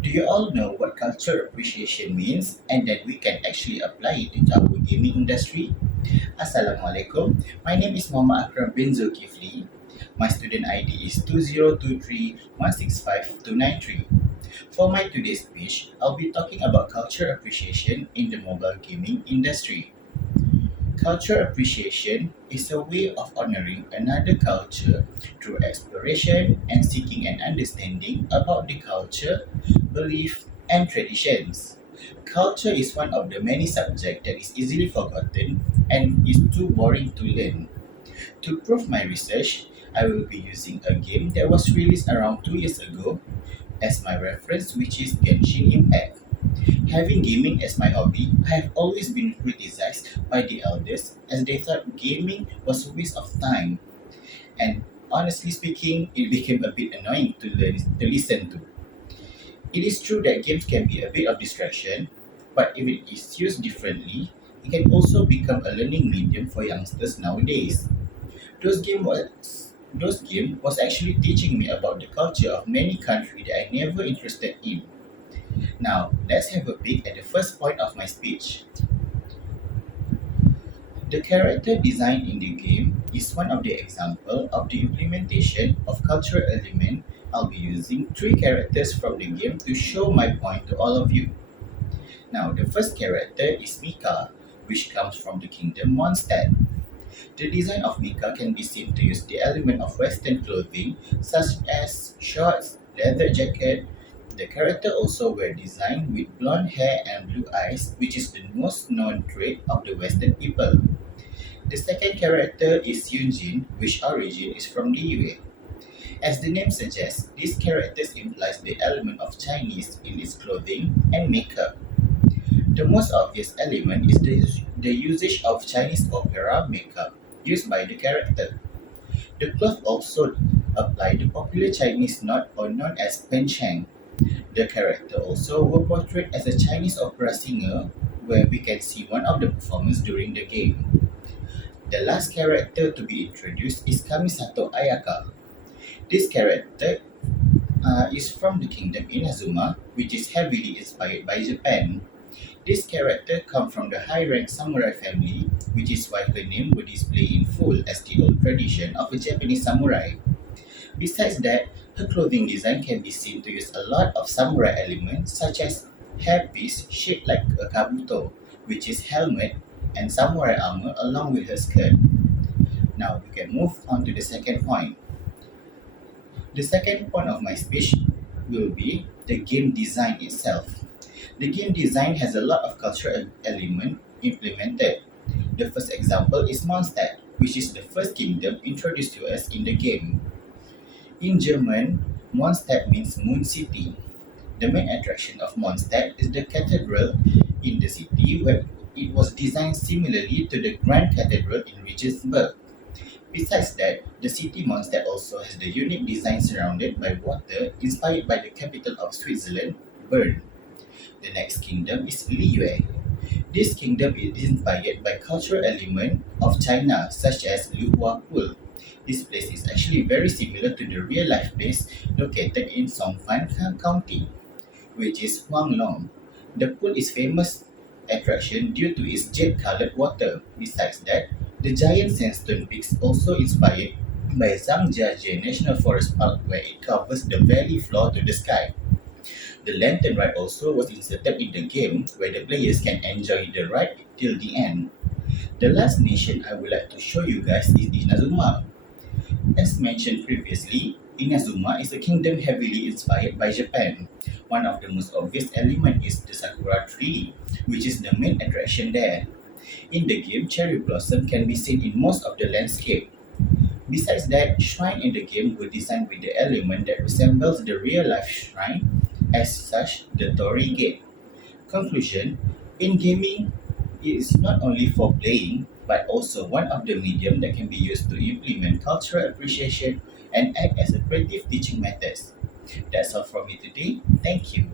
Do you all know what culture appreciation means and that we can actually apply it into our gaming industry? Assalamualaikum. My name is Muhammad Akram bin Zulkifli. My student ID is 2023165293. For my today's speech, I'll be talking about culture appreciation in the mobile gaming industry. Culture appreciation is a way of honoring another culture through exploration and seeking an understanding about the culture, belief, and traditions. Culture is one of the many subjects that is easily forgotten and is too boring to learn. To prove my research, I will be using a game that was released around 2 years ago as my reference, which is Genshin Impact. Having gaming as my hobby, I have always been criticized by the elders as they thought gaming was a waste of time. And honestly speaking, it became a bit annoying to listen to. It is true that games can be a bit of distraction, but if it is used differently, it can also become a learning medium for youngsters nowadays. Those game was actually teaching me about the culture of many countries that I never interested in. Now, let's have a peek at the first point of my speech. The character design in the game is one of the example of the implementation of cultural element. I'll be using three characters from the game to show my point to all of you. Now, the first character is Mika, which comes from the kingdom Mondstadt. The design of Mika can be seen to use the element of Western clothing, such as shorts, leather jacket. The character also were designed with blonde hair and blue eyes, which is the most known trait of the Western people. The second character is Yunjin, which origin is from Liyue. As the name suggests, this character implies the element of Chinese in its clothing and makeup. The most obvious element is the usage of Chinese opera makeup used by the character. The cloth also apply the popular Chinese knot or known as penchang. The character also were portrayed as a Chinese opera singer where we can see one of the performances during the game. The last character to be introduced is Kamisato Ayaka. This character is from the kingdom Inazuma, which is heavily inspired by Japan. This character comes from the high-ranked samurai family, which is why her name would display in full as the old tradition of a Japanese samurai. Besides that, her clothing design can be seen to use a lot of samurai elements such as hairpiece shaped like a kabuto, which is helmet and samurai armor along with her skirt. Now we can move on to the second point. The second point of my speech will be the game design itself. The game design has a lot of cultural element implemented. The first example is Mondstadt, which is the first kingdom introduced to us in the game. In German, Mondstadt means Moon City. The main attraction of Mondstadt is the cathedral in the city where it was designed similarly to the Grand Cathedral in Regensburg. Besides that, the city Mondstadt also has the unique design surrounded by water inspired by the capital of Switzerland, Bern. The next kingdom is Liyue. This kingdom is inspired by cultural elements of China such as Liu Hua Pool. This place is actually very similar to the real life place located in Songfan County, which is Huanglong. The pool is famous attraction due to its jade-colored water. Besides that, the giant sandstone peaks also inspired by Zhangjiajie National Forest Park where it covers the valley floor to the sky. The lantern ride also was inserted in the game where the players can enjoy the ride till the end. The last nation I would like to show you guys is Inazuma. As mentioned previously, Inazuma is a kingdom heavily inspired by Japan. One of the most obvious elements is the sakura tree, which is the main attraction there. In the game, cherry blossom can be seen in most of the landscape. Besides that, shrine in the game were designed with the element that resembles the real-life shrine, as such the Torii Gate. Conclusion: in gaming, it is not only for playing, but also one of the medium that can be used to implement cultural appreciation and act as a creative teaching methods. That's all from me today. Thank you.